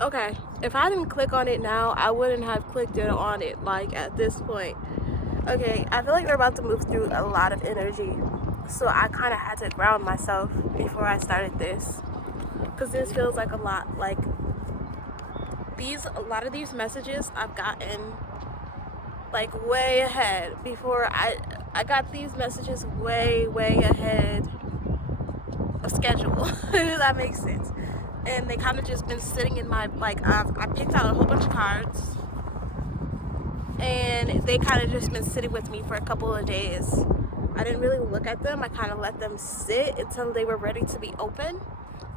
Okay, if I didn't click on it now, I wouldn't have clicked it on it like at this point. Okay, I feel like we're about to move through a lot of energy, so I kind of had to ground myself before I started this, because this feels like a lot. Like a lot of these messages I've gotten like way ahead before I got these messages way ahead of schedule. If that makes sense. And they kind of just been sitting in my, like, I picked out a whole bunch of cards and they kind of just been sitting with me for a couple of days. I didn't really look at them. I kind of let them sit until they were ready to be open,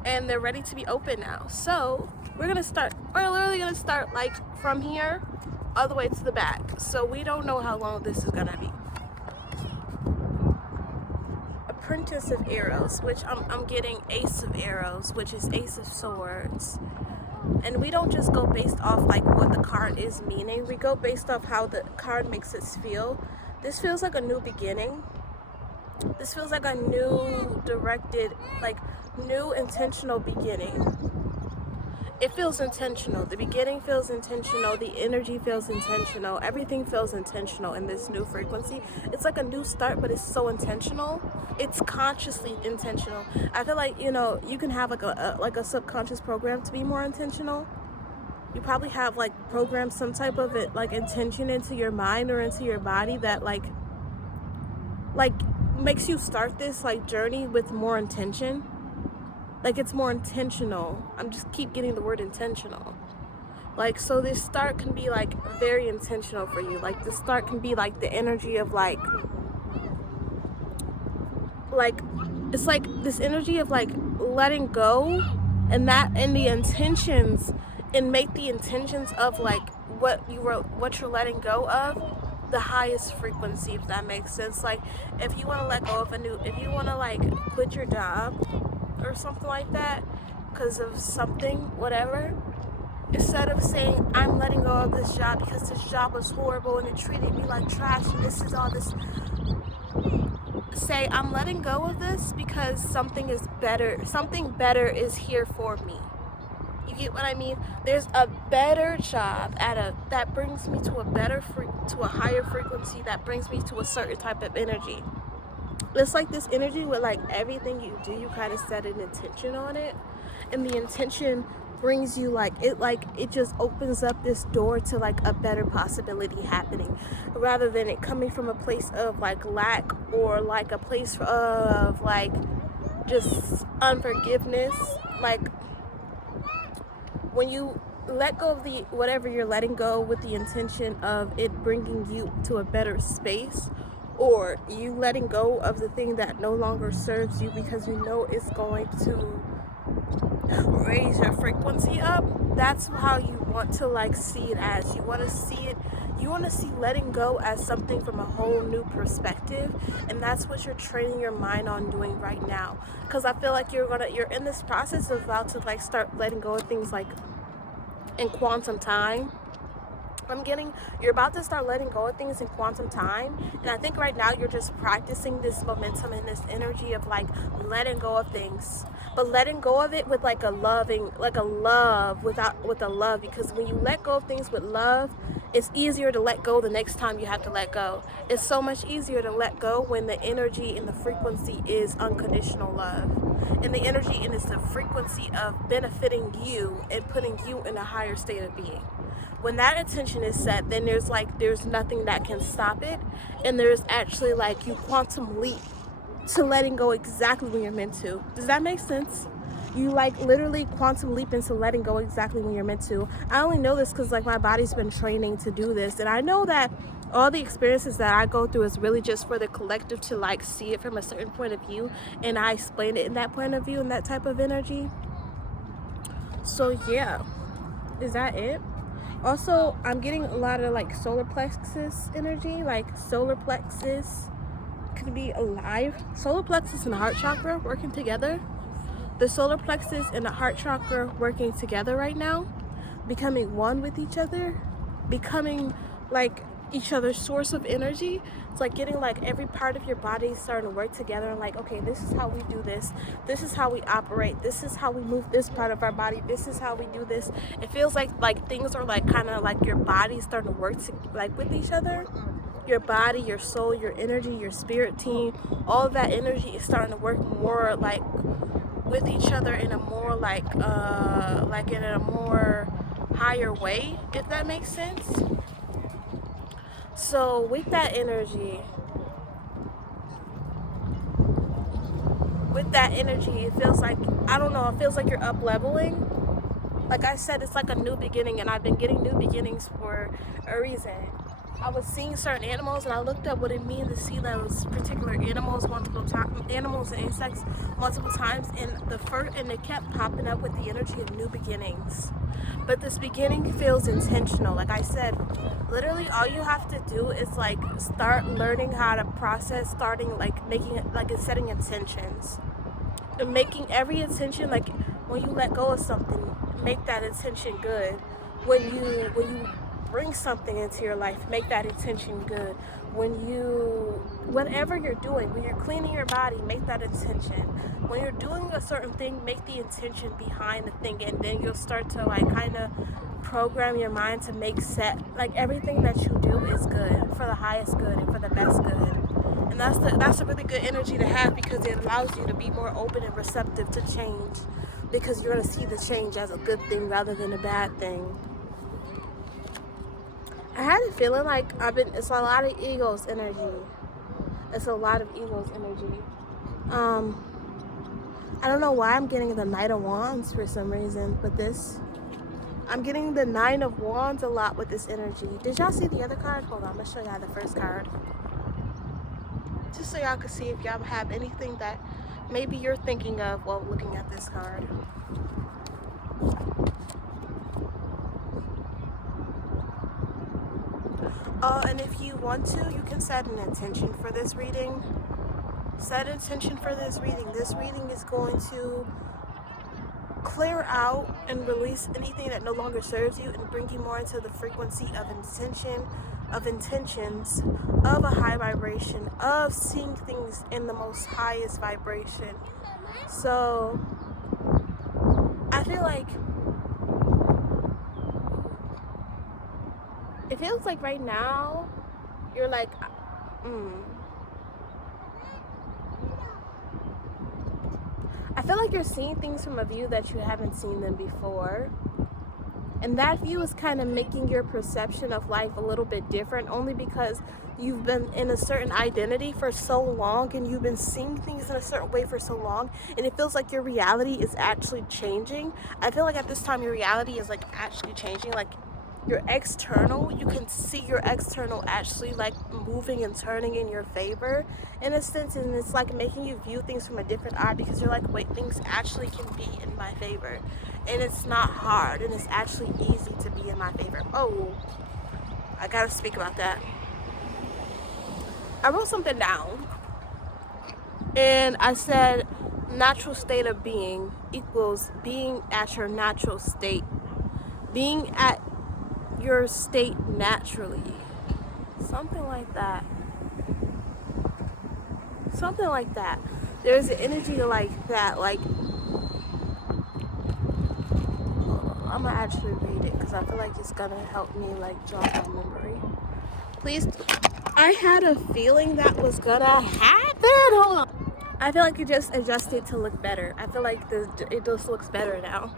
and they're ready to be open now. So we're literally gonna start like from here all the way to the back. So we don't know how long this is gonna be. Apprentice of Arrows, which I'm getting Ace of Arrows, which is Ace of Swords. And we don't just go based off like what the card is meaning. We go based off how the card makes us feel. This feels like a new beginning. This feels like a new directed, like new intentional beginning. It feels intentional. The beginning feels intentional. The energy feels intentional. Everything feels intentional in this new frequency. It's like a new start, but it's so intentional. It's consciously intentional. I feel like, you can have like a subconscious program to be more intentional. You probably have like programmed some type of it, like intention into your mind or into your body that like makes you start this like journey with more intention. Like it's more intentional. I'm just keep getting the word intentional. Like, so this start can be like very intentional for you. Like the start can be like the energy of like it's like this energy of like letting go, and the intentions, and make the intentions of like what you're letting go of the highest frequency, if that makes sense. Like if you want to let go of if you want to like quit your job or something like that because of something, whatever, instead of saying I'm letting go of this job because this job was horrible and it treated me like trash and this is all this, say I'm letting go of this because something better is here for me. You get what I mean? There's a better job that brings me to a higher frequency, that brings me to a certain type of energy. It's like this energy with like everything you do, you kind of set an intention on it, and the intention brings you like it just opens up this door to like a better possibility happening, rather than it coming from a place of like lack or like a place of like just unforgiveness. Like when you let go of the whatever you're letting go with the intention of it bringing you to a better space, or you letting go of the thing that no longer serves you because you know it's going to raise your frequency up, that's how you want to like see it as. You want to see letting go as something from a whole new perspective, and that's what you're training your mind on doing right now. Because I feel like you're in this process of about to like start letting go of things like in quantum time. You're about to start letting go of things in quantum time, and I think right now you're just practicing this momentum and this energy of like letting go of things, but letting go of it with like with a love, because when you let go of things with love, it's easier to let go the next time you have to let go. It's so much easier to let go when the energy and the frequency is unconditional love, and the energy and it's the frequency of benefiting you and putting you in a higher state of being. When that intention is set, then there's nothing that can stop it, and there's actually like you quantum leap to letting go exactly when you're meant to. Does that make sense? You like literally quantum leap into letting go exactly when you're meant to. I only know this because like my body's been training to do this, and I know that all the experiences that I go through is really just for the collective to like see it from a certain point of view, and I explain it in that point of view and that type of energy. So yeah, is that it? Also, I'm getting a lot of like solar plexus energy. Like solar plexus could be alive. Solar plexus and the heart chakra working together. The solar plexus and the heart chakra working together right now, becoming one with each other, becoming like each other's source of energy. It's like getting like every part of your body starting to work together and like, okay, this is how we do this. This is how we operate. This is how we move this part of our body. This is how we do this. It feels like things are like kind of like your body starting to work like with each other. Your body, your soul, your energy, your spirit team, all of that energy is starting to work more like with each other in a more like in a more higher way, if that makes sense. So with that energy, it feels like, I don't know, it feels like you're up leveling. Like I said, it's like a new beginning, and I've been getting new beginnings for a reason. I was seeing certain animals, and I looked up what it means to see those particular animals multiple times, animals and insects multiple times, and it kept popping up with the energy of new beginnings. But this beginning feels intentional. Like I said, literally all you have to do is like start learning how to process, starting like making it like setting intentions, and making every intention, like when you let go of something, make that intention good. When you bring something into your life, make that intention good. Whatever you're doing, when you're cleaning your body, make that intention. When you're doing a certain thing, make the intention behind the thing, and then you'll start to like kind of program your mind to like everything that you do is good, for the highest good and for the best good. And that's a really good energy to have, because it allows you to be more open and receptive to change, because you're going to see the change as a good thing rather than a bad thing. I had a feeling like it's a lot of ego's energy. It's a lot of ego's energy. I don't know why I'm getting the Knight of Wands for some reason, but I'm getting the Nine of Wands a lot with this energy. Did y'all see the other card? Hold on, I'm gonna show y'all the first card. Just so y'all can see if y'all have anything that maybe you're thinking of while looking at this card. And if you want to, you can set an intention for this reading. Set an intention for this reading. This reading is going to clear out and release anything that no longer serves you, and bring you more into the frequency of intentions, of a high vibration, of seeing things in the most highest vibration. So I feel like it feels like right now you're like, I feel like you're seeing things from a view that you haven't seen them before. And that view is kind of making your perception of life a little bit different, only because you've been in a certain identity for so long, and you've been seeing things in a certain way for so long, and it feels like your reality is actually changing. I feel like at this time your reality is like actually changing. Like your external, you can see your external actually like moving and turning in your favor in a sense, and it's like making you view things from a different eye, because you're like, wait, things actually can be in my favor, and it's not hard, and it's actually easy to be in my favor. Oh, I gotta speak about that. I wrote something down, and I said natural state of being equals being at your natural state, being at your state naturally, something like that. There's an energy like that. Like, I'm gonna actually read it because I feel like it's gonna help me like jog my memory. Please, I had a feeling that was gonna happen. Hold on. I feel like it just adjusted to look better. I feel like it just looks better now.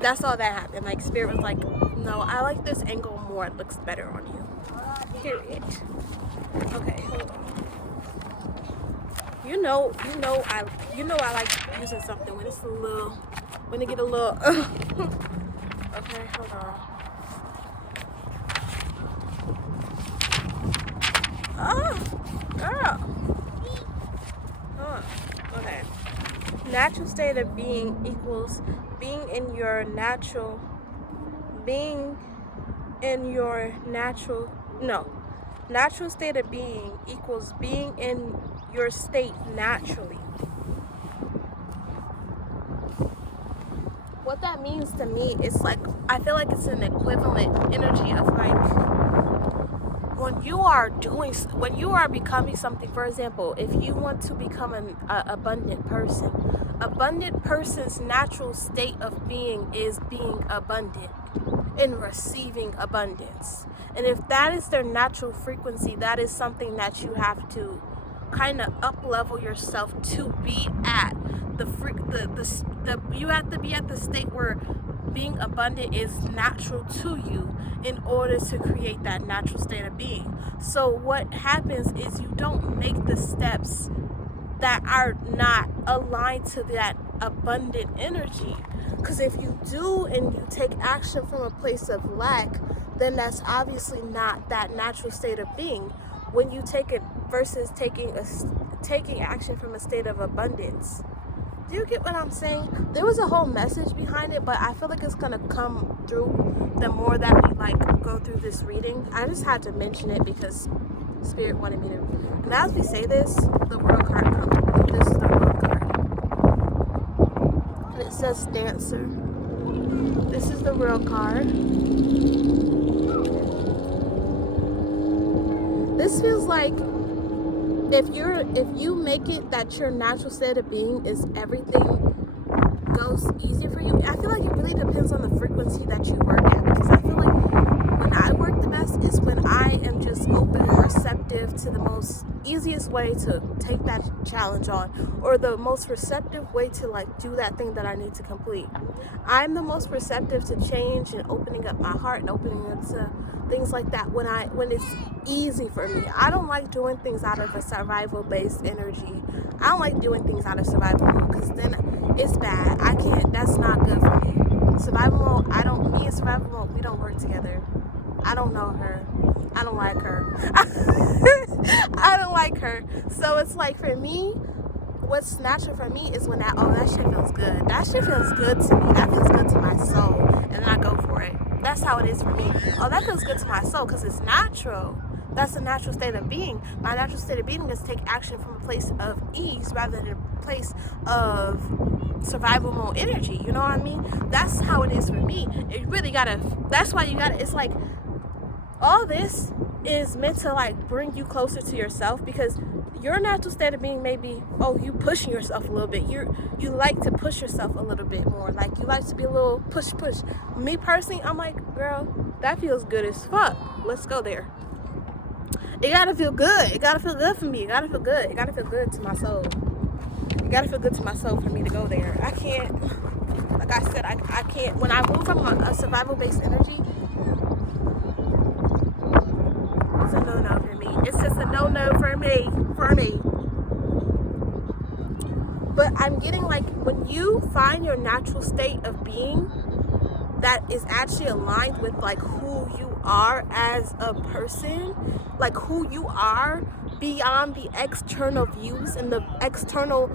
That's all that happened. Like Spirit was like, no, I like this angle more. It looks better on you. Period. Okay, hold on. You know I like using something when it's a little, when it get a little. Okay, hold on. Oh, girl. Okay. Natural state of being equals being in your natural, natural state of being equals being in your state naturally. What that means to me is like, I feel like it's an equivalent energy of like when you are becoming something, for example, if you want to become an abundant person's natural state of being is being abundant and receiving abundance. And if that is their natural frequency, that is something that you have to kind of up level yourself to be at you have to be at the state where being abundant is natural to you in order to create that natural state of being. So what happens is you don't make the steps that are not aligned to that abundant energy. Because if you do and you take action from a place of lack, then that's obviously not that natural state of being. When you take it versus taking action from a state of abundance. Do you get what I'm saying? There was a whole message behind it, but I feel like it's gonna come through the more that we go through this reading. I just had to mention it because Spirit wanted me to. And as we say this, the World card comes. This is the World card, and it says Dancer. This is the World card. This feels like if you make it that your natural state of being is everything goes easy for you. I feel like it really depends on the frequency that you work at, because I feel like when I work the best is when I am just open and receptive to the most easiest way to take that challenge on, or the most receptive way to do that thing that I need to complete. I'm the most receptive to change and opening up my heart and opening up to things like that when it's easy for me. I don't like doing things out of a survival-based energy. I don't like doing things out of survival mode, because then it's bad. I can't. That's not good for me. Survival mode. Me and survival mode, we don't work together. I don't know her. I don't like her. I don't like her. So it's like, for me, what's natural for me is when that shit feels good. That shit feels good to me. That feels good to my soul. And then I go for it. That's how it is for me. Oh, that feels good to my soul because it's natural. That's the natural state of being. My natural state of being is take action from a place of ease rather than a place of survival mode energy. You know what I mean? That's how it is for me. It really that's why it's like, all this is meant to bring you closer to yourself, because your natural state of being may be, you pushing yourself a little bit. You like to push yourself a little bit more. You like to be a little push. Me personally, I'm like, girl, that feels good as fuck. Let's go there. It gotta feel good. It gotta feel good for me. It gotta feel good. It gotta feel good to my soul. It gotta feel good to my soul for me to go there. I can't, like I said, I can't. When I move from a survival-based energy, it's a no-no for me. It's just a no-no for me. But I'm getting when you find your natural state of being that is actually aligned with who you are as a person, who you are beyond the external views and the external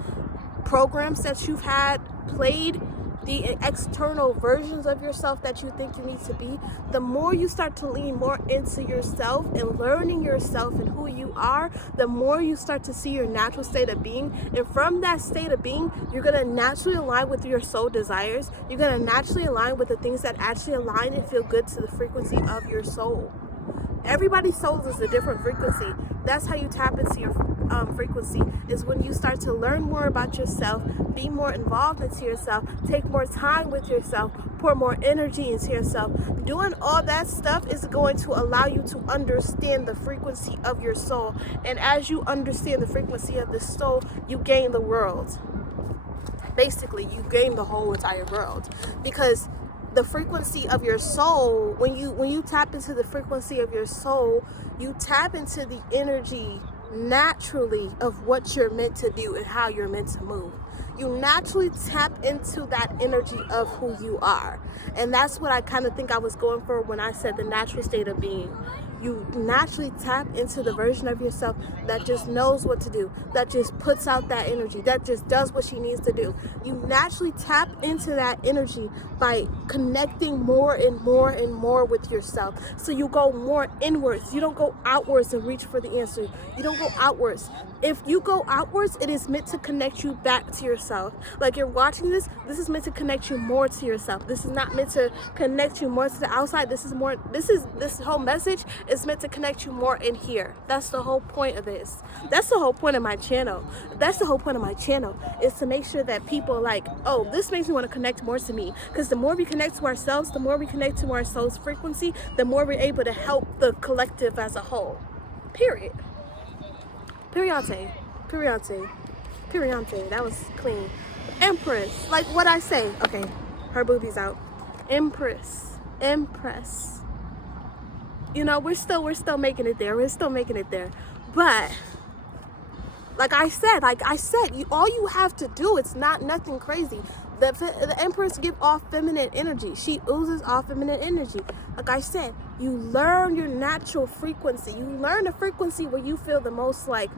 programs that you've had played, the external versions of yourself that you think you need to be, the more you start to lean more into yourself and learning yourself and who you are, the more you start to see your natural state of being. And from that state of being, you're going to naturally align with your soul desires. You're going to naturally align with the things that actually align and feel good to the frequency of your soul. Everybody's soul is a different frequency. That's how you tap into your frequency, is when you start to learn more about yourself, be more involved into yourself, take more time with yourself, pour more energy into yourself. Doing all that stuff is going to allow you to understand the frequency of your soul. And as you understand the frequency of the soul, you gain the world. Basically, you gain the whole entire world, because the frequency of your soul, when you tap into the frequency of your soul, you tap into the energy naturally of what you're meant to do and how you're meant to move. You naturally tap into that energy of who you are. And that's what I kind of think I was going for when I said the natural state of being. You naturally tap into the version of yourself that just knows what to do, that just puts out that energy, that just does what she needs to do. You naturally tap into that energy by connecting more and more and more with yourself. So you go more inwards. You don't go outwards and reach for the answer. You don't go outwards. If you go outwards, it is meant to connect you back to yourself. Like, you're watching this is meant to connect you more to yourself. This is not meant to connect you more to the outside. This whole message It's meant to connect you more in here. That's the whole point of this. That's the whole point of my channel. That's the whole point of my channel, is to make sure that people like, oh, this makes me want to connect more to me. Because the more we connect to ourselves, the more we connect to our soul's frequency, the more we're able to help the collective as a whole. Period. Periante. Periante. Periante. That was clean. Empress. Like what I say. Okay. Her boobies out. Empress. Empress. You know, we're still making it there. We're still making it there. But like I said, all you have to do, it's not nothing crazy. The Empress give off feminine energy. She oozes off feminine energy. Like I said, you learn your natural frequency. You learn the frequency where you feel the most like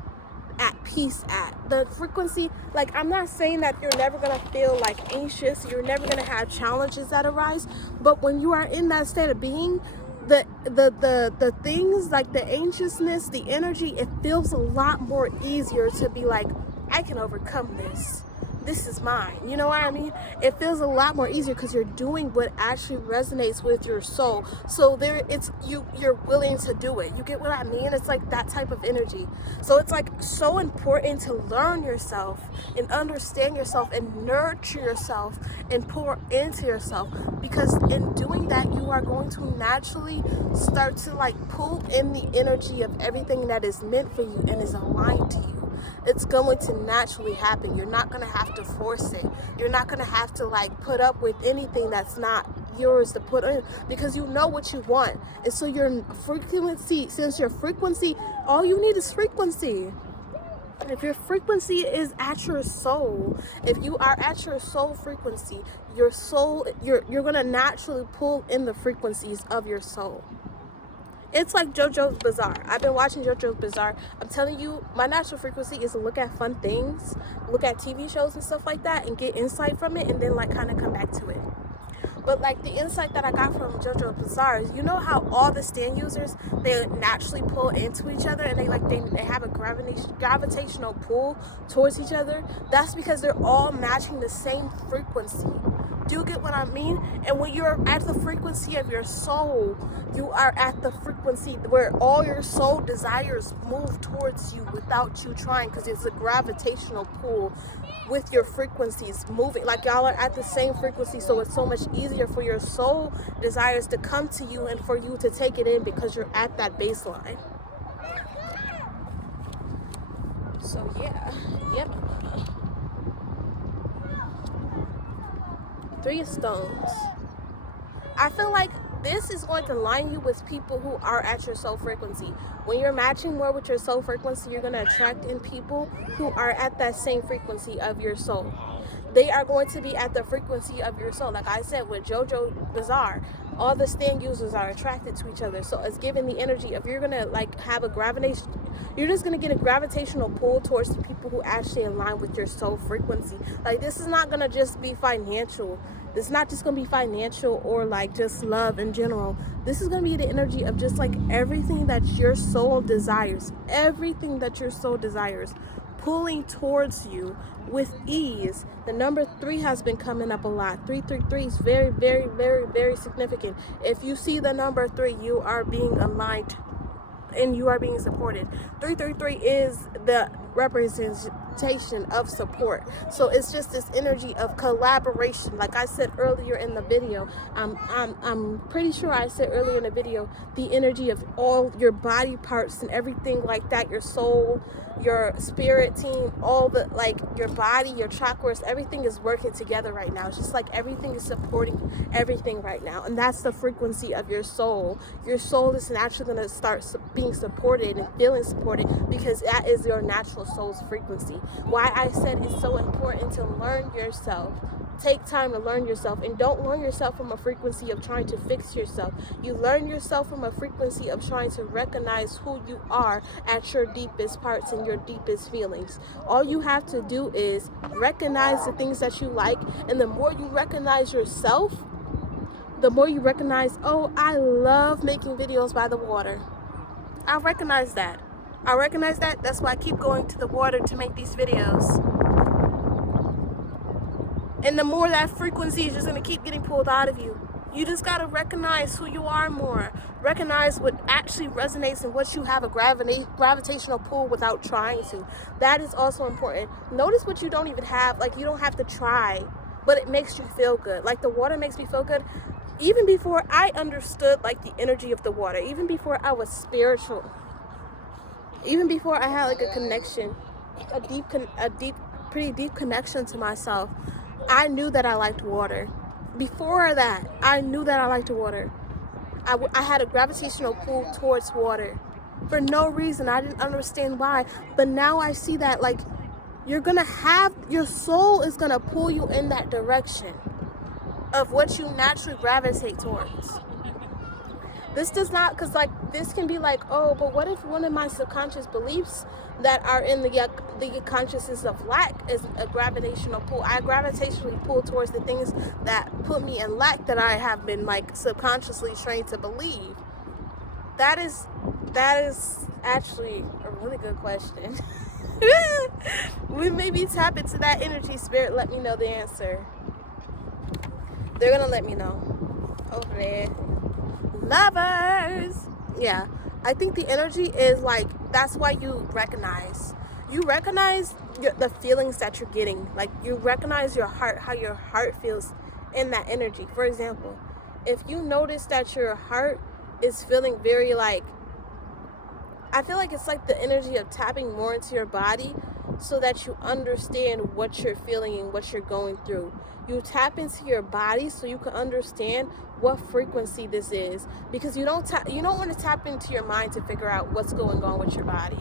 at peace at. The frequency, like I'm not saying that you're never gonna feel like anxious, you're never gonna have challenges that arise, but when you are in that state of being, the things like the anxiousness, the energy, it feels a lot more easier to be like, I can overcome this. This is mine. You know what I mean? It feels a lot more easier because you're doing what actually resonates with your soul. So you're willing to do it. You get what I mean? It's like that type of energy. So it's like so important to learn yourself and understand yourself and nurture yourself and pour into yourself, because in doing that you are going to naturally start to like pull in the energy of everything that is meant for you and is aligned to you. It's going to naturally happen. You're not going to have to force it. You're not going to have to like put up with anything that's not yours to put in, because you know what you want. And so your frequency, since your frequency, all you need is frequency. If your frequency is at your soul, if you are at your soul frequency, your soul, you're going to naturally pull in the frequencies of your soul. It's like JoJo's Bizarre. I've been watching JoJo's Bizarre. I'm telling you, my natural frequency is to look at fun things, look at TV shows and stuff like that, and get insight from it, and then like kind of come back to it. But like the insight that I got from JoJo's Bizarre is, you know how all the stand users, they naturally pull into each other, and they have a gravitational pull towards each other? That's because they're all matching the same frequency. Do you get what I mean? And when you're at the frequency of your soul, you are at the frequency where all your soul desires move towards you without you trying, because it's a gravitational pull with your frequencies moving. Like y'all are at the same frequency, so it's so much easier for your soul desires to come to you and for you to take it in, because you're at that baseline. So yeah. Three of Stones. I feel like this is going to line you with people who are at your soul frequency. When you're matching more with your soul frequency, you're going to attract in people who are at that same frequency of your soul. They are going to be at the frequency of your soul. Like I said with JoJo Bizarre, all the stand users are attracted to each other. So it's giving the energy of, you're going to like have a gravitation, you're just going to get a gravitational pull towards the people who actually align with your soul frequency. Like this is not going to just be financial. It's not just going to be financial or like just love in general. This is going to be the energy of just like everything that your soul desires. Everything that your soul desires pulling towards you with ease. The number 3 has been coming up a lot. 333 is very, very, very, very significant. If you see the number 3, you are being aligned and you are being supported. 333 is the representation of support. So it's just this energy of collaboration. Like I said earlier in the video, I'm pretty sure I said earlier in the video, the energy of all your body parts and everything like that, your soul, your spirit team, all the, like your body, your chakras, everything is working together right now. It's just like everything is supporting everything right now. And that's the frequency of your soul. Your soul is naturally going to start being supported and feeling supported, because that is your natural soul's frequency. Why I said it's so important to learn yourself. Take time to learn yourself, and don't learn yourself from a frequency of trying to fix yourself. You learn yourself from a frequency of trying to recognize who you are at your deepest parts and your deepest feelings. All you have to do is recognize the things that you like, and the more you recognize yourself, the more you recognize, oh, I love making videos by the water. I recognize that. That's why I keep going to the water to make these videos. And the more that frequency is just going to keep getting pulled out of you. You just gotta recognize who you are more. Recognize what actually resonates and what you have a gravitational pull without trying to. That is also important. Notice what you don't even have. Like, you don't have to try, but it makes you feel good. Like, the water makes me feel good. Even before I understood, like, the energy of the water, even before I was spiritual, even before I had, like, a connection, pretty deep connection to myself, I knew that I liked water. Before that, I knew that I liked water. I had a gravitational pull towards water for no reason. I didn't understand why, but now I see that, like, your soul is gonna pull you in that direction of what you naturally gravitate towards. This does not, because, like, this can be like, oh, but what if one of my subconscious beliefs that are in the consciousness of lack is a gravitational pull? I gravitationally pull towards the things that put me in lack that I have been, like, subconsciously trained to believe. That is actually a really good question. We maybe tap into that energy. Spirit, let me know the answer. They're gonna let me know over there. Lovers. Yeah, I think the energy is like, that's why you recognize the feelings that you're getting. Like, you recognize your heart, how your heart feels in that energy. For example, if you notice that your heart is feeling very, like, I feel like it's like the energy of tapping more into your body so that you understand what you're feeling and what you're going through. You tap into your body so you can understand what frequency this is, because you don't want to tap into your mind to figure out what's going on with your body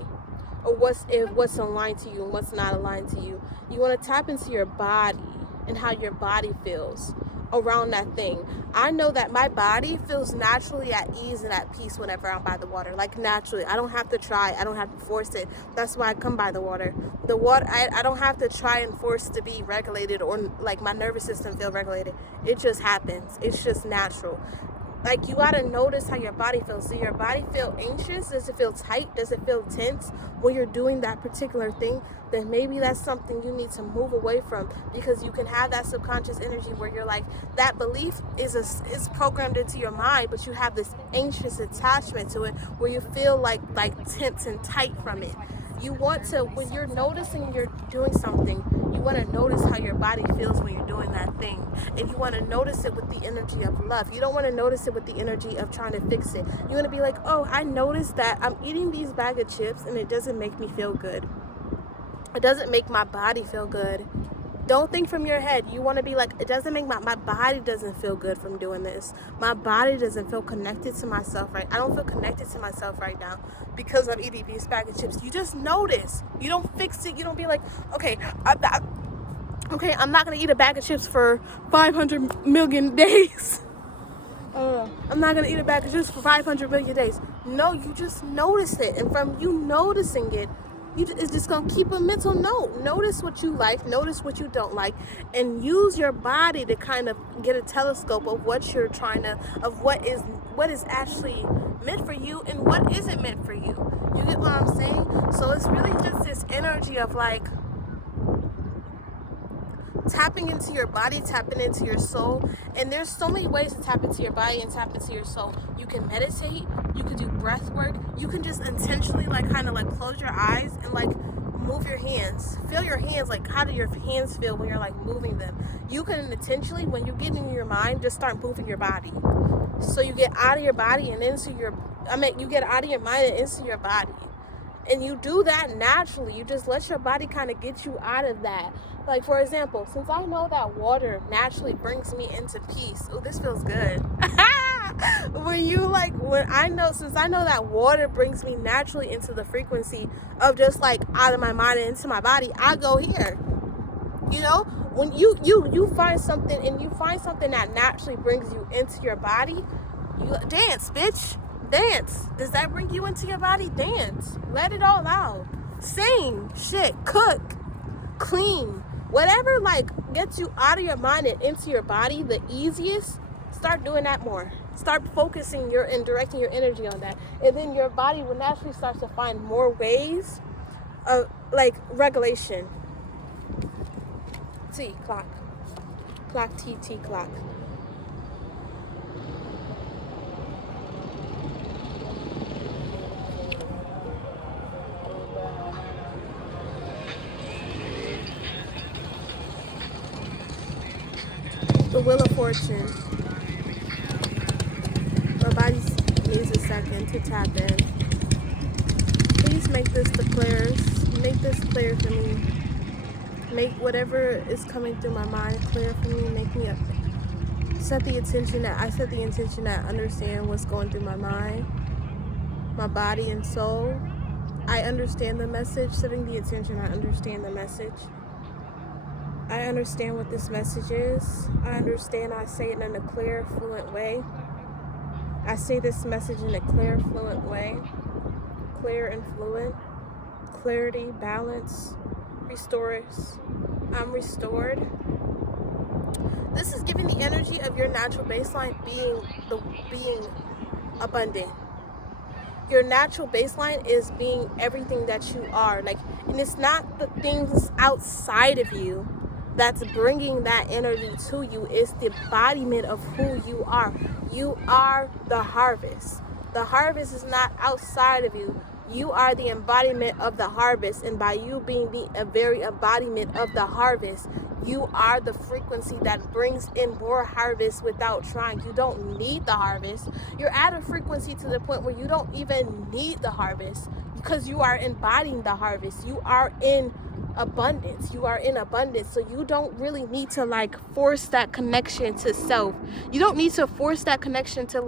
or what's aligned to you and what's not aligned to you. You want to tap into your body and how your body feels around that thing. I know that my body feels naturally at ease and at peace whenever I'm by the water. Like, naturally. I don't have to try. I don't have to force it. That's why I come by the water. The water, I don't have to try and force to be regulated or, like, my nervous system feel regulated. It just happens. It's just natural. Like, you gotta notice how your body feels. Does your body feel anxious? Does it feel tight? Does it feel tense when you're doing that particular thing? Then maybe that's something you need to move away from, because you can have that subconscious energy where you're like, that belief is programmed into your mind, but you have this anxious attachment to it where you feel like tense and tight from it. You want to, when you're noticing you're doing something, you want to notice how your body feels when you're doing that thing. And you want to notice it with the energy of love. You don't want to notice it with the energy of trying to fix it. You want to be like, oh, I noticed that I'm eating these bag of chips and it doesn't make me feel good. It doesn't make my body feel good. Don't think from your head. You want to be like, it doesn't make my body doesn't feel good from doing this. My body doesn't feel connected to myself right. I don't feel connected to myself right now because I'm eating these bag of chips. You just notice. You don't fix it. You don't be like, okay, I'm not going to eat a bag of chips for 500 million days. I'm not going to eat a bag of chips for 500 million days. No, you just notice it. And from you noticing it, it's just going to keep a mental note. Notice what you like, notice what you don't like, and use your body to kind of get a telescope of what you're trying to, of what is actually meant for you and what isn't meant for you. You get what I'm saying? So it's really just this energy of, like, tapping into your body, tapping into your soul. And there's so many ways to tap into your body and tap into your soul. You can meditate, you can do breath work, you can just intentionally, like, kind of like close your eyes and, like, move your hands. Feel your hands. Like, how do your hands feel when you're, like, moving them? You can intentionally, when you get in your mind, just start moving your body. So you get out of your body and into your, you get out of your mind and into your body. And you do that naturally. You just let your body kind of get you out of that. Like, for example, since I know that water naturally brings me into peace. Oh, this feels good. Since I know that water brings me naturally into the frequency of just, like, out of my mind and into my body, I go here. You know, when you find something and you find something that naturally brings you into your body, you dance, bitch. Dance. Does that bring you into your body? Dance. Let it all out. Sing. Shit. Cook. Clean. Whatever, like, gets you out of your mind and into your body the easiest, start doing that more. Start focusing and directing your energy on that. And then your body will naturally start to find more ways of, like, regulation. T, clock. Clock, T, clock. fortune. My body needs a second to tap in. Please make this clear for me. Make whatever is coming through my mind clear for me. Make me set the intention that I understand what's going through my mind, my body and soul. I understand the message. Setting the intention, I understand the message. I understand what this message is. I understand. I say it in a clear, fluent way. I say this message in a clear, fluent way. Clear and fluent. Clarity, balance, restores. I'm restored. This is giving the energy of your natural baseline being abundant. Your natural baseline is being everything that you are. And it's not the things outside of you that's bringing that energy to you. It's the embodiment of who you are. You are the harvest. The harvest is not outside of you. You are the embodiment of the harvest. And by you being the very embodiment of the harvest, you are the frequency that brings in more harvest without trying. You don't need the harvest. You're at a frequency to the point where you don't even need the harvest because you are embodying the harvest. You are in abundance. You are in abundance. So you don't really need to force that connection to self. You don't need to force that connection to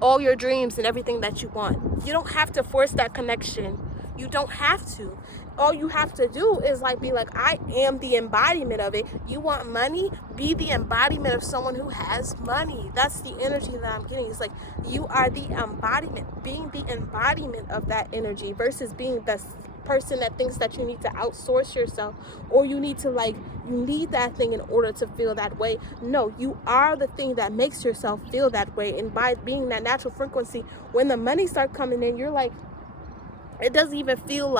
all your dreams and everything that you want. You don't have to force that connection. You don't have to. All you have to do is be I am the embodiment of it. You want money? Be the embodiment of someone who has money. That's the energy that I'm getting. It's you are the embodiment, being the embodiment of that energy versus being the person that thinks that you need to outsource yourself or you need to you need that thing in order to feel that way. No, you are the thing that makes yourself feel that way. And by being that natural frequency, when the money starts coming in, you're it doesn't even feel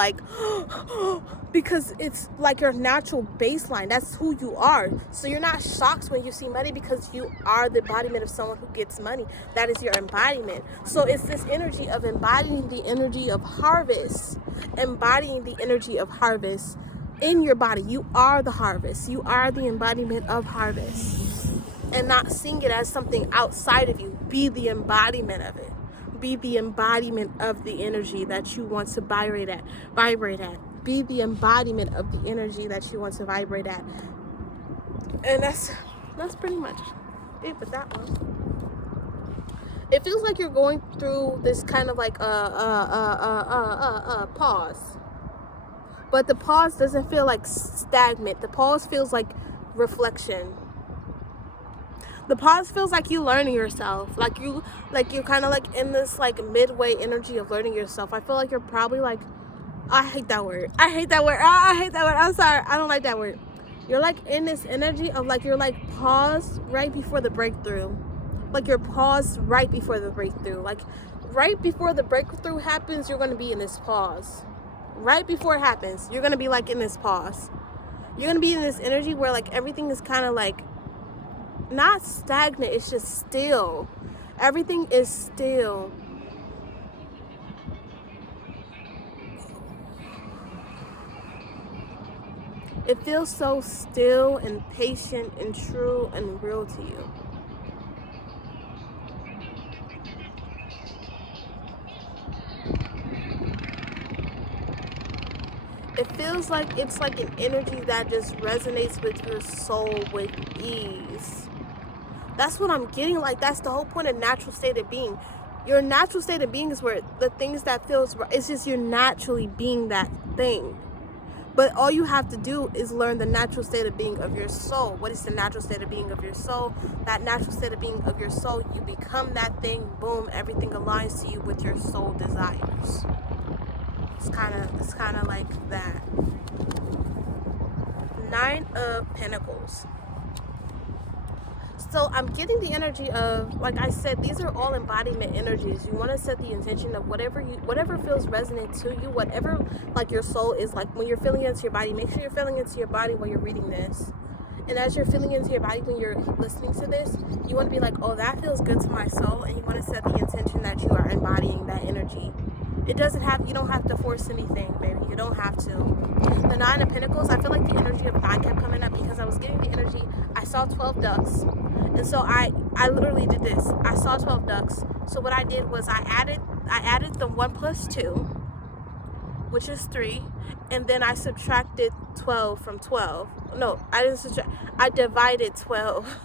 because it's your natural baseline. That's who you are. So you're not shocked when you see money because you are the embodiment of someone who gets money. That is your embodiment. So it's this energy of embodying the energy of harvest, embodying the energy of harvest in your body. You are the harvest. You are the embodiment of harvest. And not seeing it as something outside of you. Be the embodiment of it. Be the embodiment of the energy that you want to vibrate at. Be the embodiment of the energy that you want to vibrate at. And that's pretty much it with that one. It feels like you're going through this kind of pause. But the pause doesn't feel stagnant. The pause feels like reflection. The pause feels like you learning yourself. You're kind of in this midway energy of learning yourself. I feel like you're probably I hate that word. I hate that word. I'm sorry. I don't like that word. You're in this energy of you're paused right before the breakthrough. You're paused right before the breakthrough. Right before the breakthrough happens, you're going to be in this pause. Right before it happens, you're going to be in this pause. You're going to be in this energy where everything is kind of not stagnant, it's just still. Everything is still. It feels so still and patient and true and real to you. It feels like it's an energy that just resonates with your soul with ease. That's what I'm getting. That's the whole point of natural state of being. Your natural state of being is where the things that feels right, it's just you're naturally being that thing. But all you have to do is learn the natural state of being of your soul. What is the natural state of being of your soul? That natural state of being of your soul, you become that thing, boom, everything aligns to you with your soul desires. It's kind of like that. 9 of Pentacles. So I'm getting the energy of, like I said, these are all embodiment energies. You want to set the intention of whatever feels resonant to you, whatever your soul is when you're feeling into your body. Make sure you're feeling into your body while you're reading this. And as you're feeling into your body when you're listening to this, you want to be oh, that feels good to my soul, and you want to set the intention that you are embodying that energy. You don't have to force anything, baby. You don't have to. The 9 of Pentacles, I feel like the energy of 9 kept coming up because I was getting the energy. I saw 12 ducks. And so I literally did this. I saw 12 ducks. So what I did was I added the 1 plus 2, which is 3, and then I subtracted 12 from 12. No, I didn't subtract. I divided 12.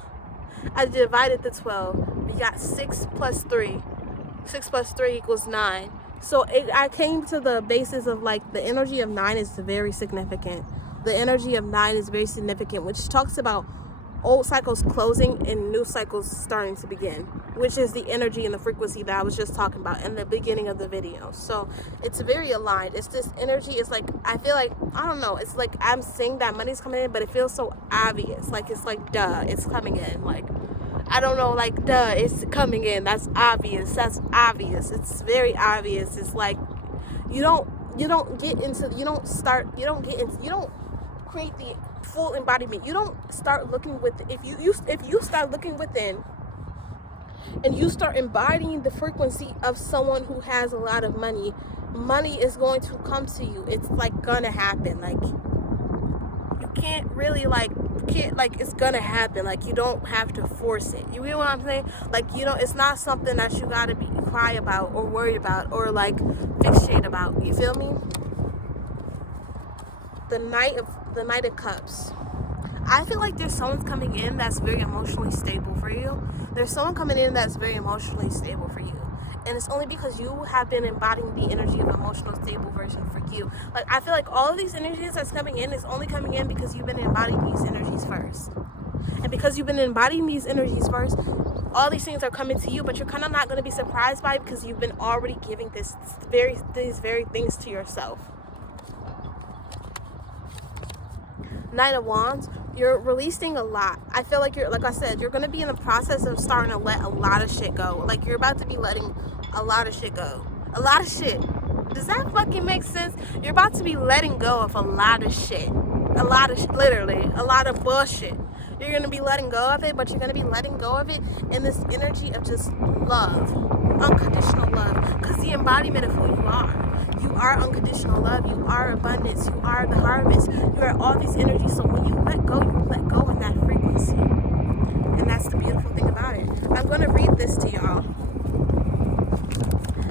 I divided the 12. We got 6 plus 3. 6 plus 3 equals 9. So I came to the basis of like the energy of 9 is very significant. The energy of 9 is very significant, which talks about old cycles closing and new cycles starting to begin, which is the energy and the frequency that I was just talking about in the beginning of the video. So it's very aligned. It's this energy. It's like, I feel like, I don't know, it's like I'm saying that money's coming in, but it feels so obvious. Like, it's like, duh, it's coming in. Like, I don't know, like, duh, it's coming in. That's obvious. That's obvious. It's very obvious. It's like, you don't create the full embodiment. You don't start looking with, if you start looking within and you start embodying the frequency of someone who has a lot of money, money is going to come to you. It's like gonna happen. Like, you can't really it's gonna happen. Like, you don't have to force it. You know what I'm saying? Like, it's not something that you gotta be cry about or worried about or like fixate about. You feel me? The Knight of Cups. I feel like there's someone coming in that's very emotionally stable for you. There's someone coming in that's very emotionally stable for you. And it's only because you have been embodying the energy of emotional stable version for you. Like, I feel like all of these energies that's coming in is only coming in because you've been embodying these energies first. And because you've been embodying these energies first, all these things are coming to you, but you're kind of not going to be surprised by it because you've been already giving these very things to yourself. Knight of Wands, you're releasing a lot. I feel like like I said, you're going to be in the process of starting to let a lot of shit go. Like, you're about to be letting a lot of shit go. A lot of shit. Does that fucking make sense? You're about to be letting go of a lot of shit. A lot of literally, a lot of bullshit. You're going to be letting go of it, but you're going to be letting go of it in this energy of just love. Unconditional love. Because the embodiment of who you are. You are unconditional love. You are abundance. You are the harvest. You are all these energies. So when you let go in that frequency. And that's the beautiful thing about it. I'm going to read this to y'all.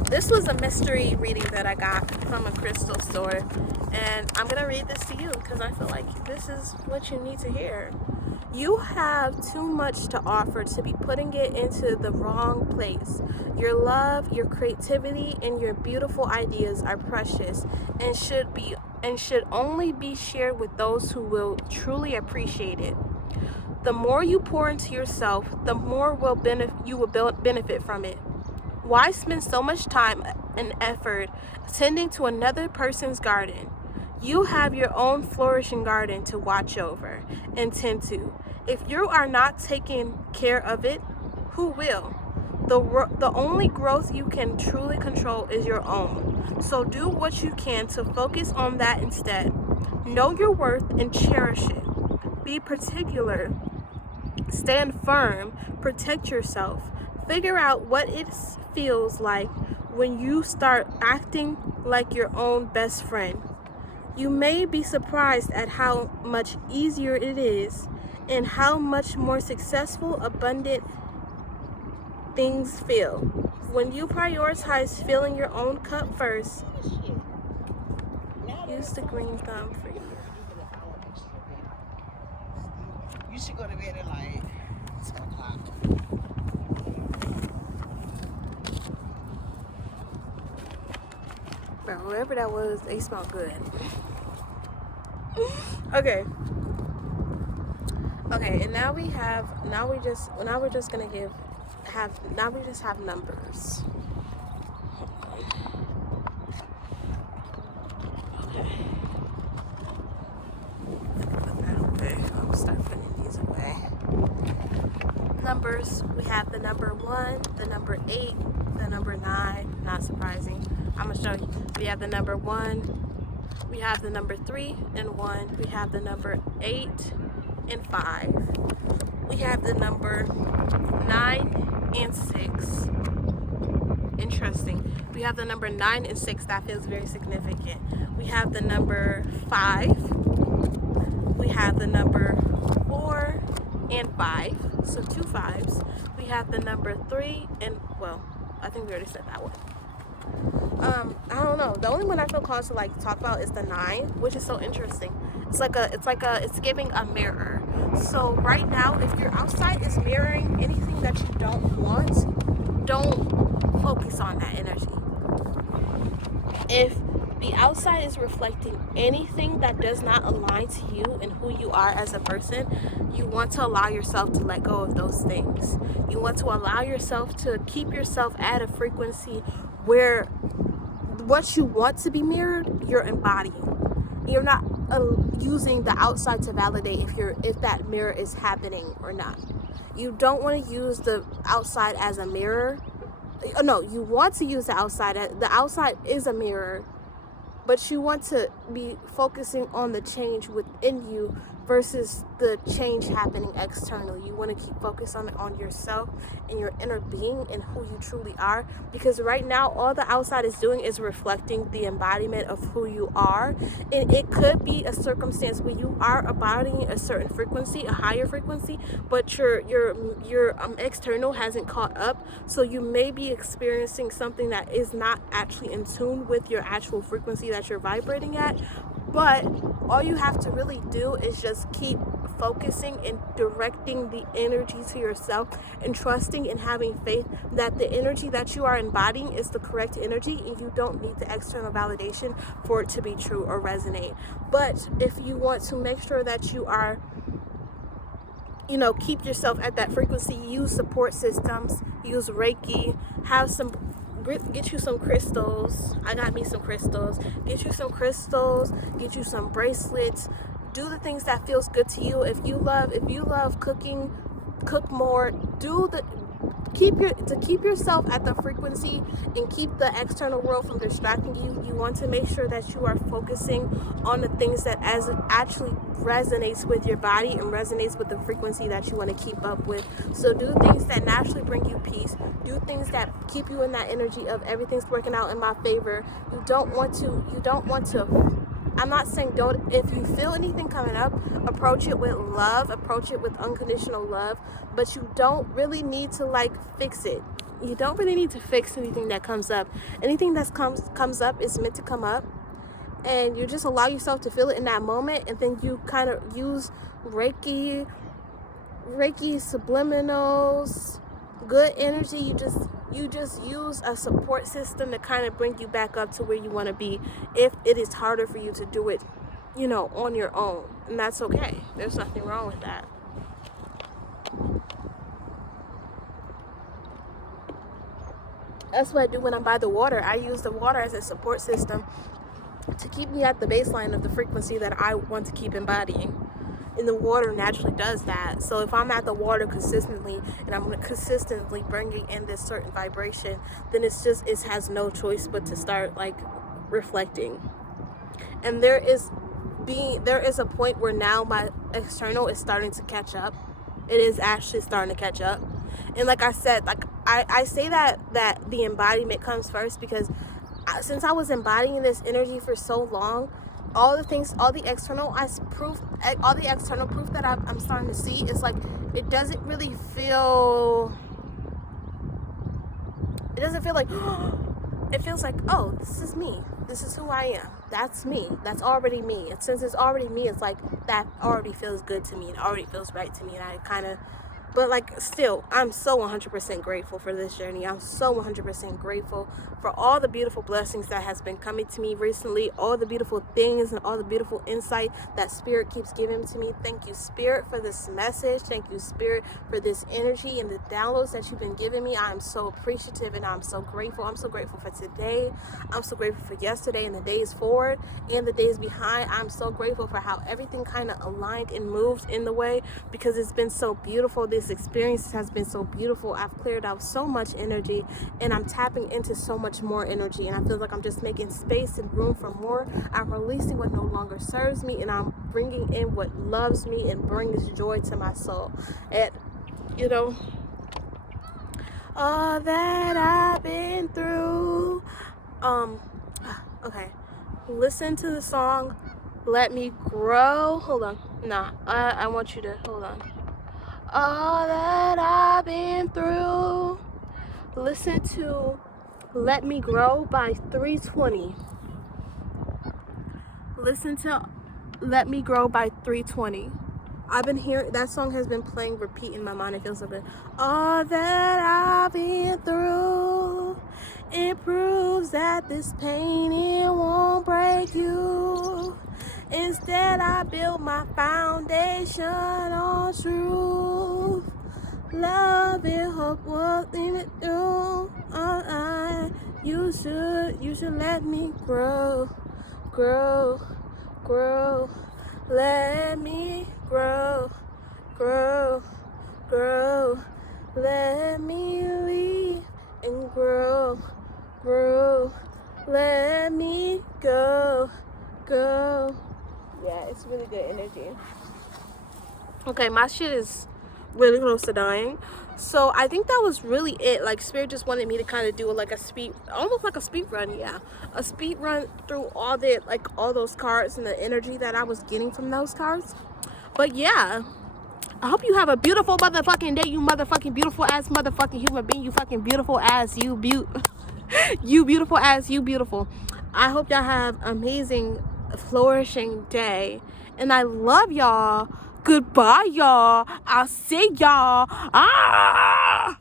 This was a mystery reading that I got from a crystal store. And I'm going to read this to you because I feel like this is what you need to hear. You have too much to offer to be putting it into the wrong place. Your love, your creativity, and your beautiful ideas are precious and should only be shared with those who will truly appreciate it. The more you pour into yourself, the more you will benefit from it. Why spend so much time and effort tending to another person's garden? You have your own flourishing garden to watch over and tend to. If you are not taking care of it, who will? The only growth you can truly control is your own. So do what you can to focus on that instead. Know your worth and cherish it. Be particular. Stand firm. Protect yourself. Figure out what it feels like when you start acting like your own best friend. You may be surprised at how much easier it is and how much more successful, abundant things feel. When you prioritize filling your own cup first, use the green thumb for you. You should go to bed at like 10 o'clock. Bro, whoever that was, they smell good. Okay, and now we just have numbers. Okay, I'll start putting these away. Numbers, we have the number 1, the number 8, the number 9, not surprising. I'm gonna show you. We have the number 1, we have the number 3 and 1, we have the number 8 and 5. We have the number 9 and 6. Interesting. We have the number 9 and 6. That feels very significant. We have the number 5. We have the number 4 and 5. So 2 5s. We have the number 3 and, well, I think we already said that one. I don't know. The only one I feel called to like talk about is the 9, which is so interesting. It's giving a mirror. So right now, if your outside is mirroring anything that you don't want, don't focus on that energy. If the outside is reflecting anything that does not align to you and who you are as a person, you want to allow yourself to let go of those things. You want to allow yourself to keep yourself at a frequency where what you want to be mirrored, you're embodying. You're not using the outside to validate if that mirror is happening or not. You don't want to use the outside as a mirror. No, you want to use the outside. The outside is a mirror, but you want to be focusing on the change within you versus the change happening externally. You want to keep focused on yourself and your inner being and who you truly are, because right now all the outside is doing is reflecting the embodiment of who you are. And it could be a circumstance where you are embodying a certain frequency, a higher frequency, but your external hasn't caught up, so you may be experiencing something that is not actually in tune with your actual frequency that you're vibrating at. But all you have to really do is just keep focusing and directing the energy to yourself and trusting and having faith that the energy that you are embodying is the correct energy, and you don't need the external validation for it to be true or resonate. But if you want to make sure that you are, keep yourself at that frequency, use support systems, use Reiki, get you some crystals. I got me some crystals. Get you some crystals, get you some bracelets. Do the things that feels good to you. If you love cooking, cook more. Keep yourself at the frequency and keep the external world from distracting you. You want to make sure that you are focusing on the things that as it actually resonates with your body and resonates with the frequency that you want to keep up with. So do things that naturally bring you peace. Do things that keep you in that energy of everything's working out in my favor. You don't want to I'm not saying don't. If you feel anything coming up, approach it with love, approach it with unconditional love, but you don't really need to fix it. You don't really need to fix anything that comes up. Anything that comes up is meant to come up, and you just allow yourself to feel it in that moment, and then you kind of use Reiki subliminals, good energy. You just use a support system to kind of bring you back up to where you want to be if it is harder for you to do it, on your own. And that's okay. There's nothing wrong with that. That's what I do when I'm by the water. I use the water as a support system to keep me at the baseline of the frequency that I want to keep embodying. And the water naturally does that. So if I'm at the water consistently and I'm consistently bringing in this certain vibration, then it has no choice but to start reflecting. And there is a point where now my external is starting to catch up. It is actually starting to catch up. And like I said, I say that the embodiment comes first because since I was embodying this energy for so long, all the external proof that I'm starting to see is it doesn't feel like it feels like, oh, this is me, this is who I am, that's me, that's already me. And since it's already me, it's that already feels good to me, it already feels right to me. And I kind of, but still, I'm so 100% grateful for this journey. I'm so 100% grateful for all the beautiful blessings that has been coming to me recently, all the beautiful things and all the beautiful insight that Spirit keeps giving to me. Thank you, Spirit, for this message. Thank you, Spirit, for this energy and the downloads that you've been giving me. I am so appreciative and I'm so grateful. I'm so grateful for today. I'm so grateful for yesterday and the days forward and the days behind. I'm so grateful for how everything kind of aligned and moved in the way, because it's been so beautiful. This experience has been so beautiful. I've cleared out so much energy and I'm tapping into so much more energy, and I feel like I'm just making space and room for more. I'm releasing what no longer serves me, and I'm bringing in what loves me and brings joy to my soul. And all that I've been through. Okay, listen to the song Let Me Grow. Hold on. I want you to hold on. all that I've been through. Listen to Let Me Grow by 320. Listen to Let Me Grow by 320. I've been hearing that song, has been playing repeat in my mind. It feels so good. All that I've been through, it proves that this pain, it won't break you. Instead, I built my foundation on truth. Love and hope will leave it through. You should let me grow. Let me grow. Let me leave and grow. Let me go. Yeah, it's really good energy. Okay, my shit is really close to dying. So I think that was really it. Like, Spirit just wanted me to kind of do like a speed, almost like a speed run. Yeah, a speed run through all those cards and the energy that I was getting from those cards. But yeah, I hope you have a beautiful motherfucking day, you motherfucking beautiful ass motherfucking human being. You fucking beautiful ass you you beautiful ass you beautiful. I hope y'all have amazing, flourishing day, and I love y'all. Goodbye, y'all. I'll see y'all.